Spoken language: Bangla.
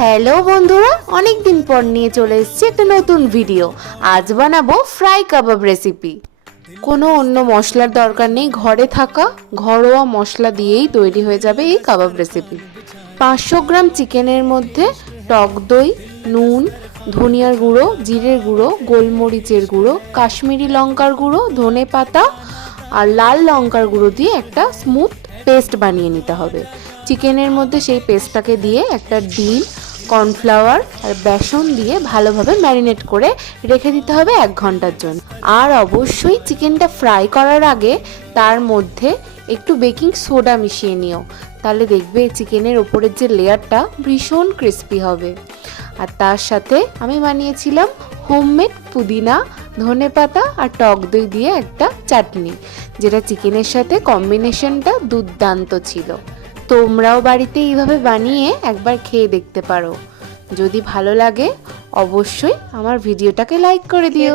হ্যালো বন্ধুরা, অনেক দিন পর নিয়ে চলে এসেছি একটা নতুন ভিডিও। আজ বানাবো ফ্রাই কাবাব রেসিপি। কোনো অন্য মশলার দরকার নেই, ঘরে থাকা ঘরোয়া মশলা দিয়েই তৈরি হয়ে যাবে এই কাবাব রেসিপি। 500 গ্রাম চিকেনের মধ্যে টক দই, নুন, ধনিয়ার গুঁড়ো, জিরের গুঁড়ো, গোলমরিচের গুঁড়ো, কাশ্মীরি লঙ্কার গুঁড়ো, ধনে পাতা আর লাল লঙ্কার গুঁড়ো দিয়ে একটা স্মুথ পেস্ট বানিয়ে নিতে হবে। চিকেনের মধ্যে সেই পেস্টটাকে দিয়ে একটা ডিম, কর্নফ্লাওয়ার আর বেসন দিয়ে ভালোভাবে ম্যারিনেট করে রেখে দিতে হবে 1 ঘন্টার জন্য। আর অবশ্যই চিকেনটা ফ্রাই করার আগে তার মধ্যে একটু বেকিং সোডা মিশিয়ে নিও, তাহলে দেখবে চিকেনের ওপরের যে লেয়ারটা ভীষণ ক্রিস্পি হবে। আর তার সাথে আমি বানিয়েছিলাম হোমমেড পুদিনা, ধনেপাতা আর টক দই দিয়ে একটা চাটনি, যেটা চিকেনের সাথে কম্বিনেশনটা দুর্দান্ত ছিল। তোমরাও বাড়িতে এইভাবে বানিয়ে একবার খেয়ে দেখতে পারো। যদি ভালো লাগে অবশ্যই আমার ভিডিওটাকে লাইক করে দিও।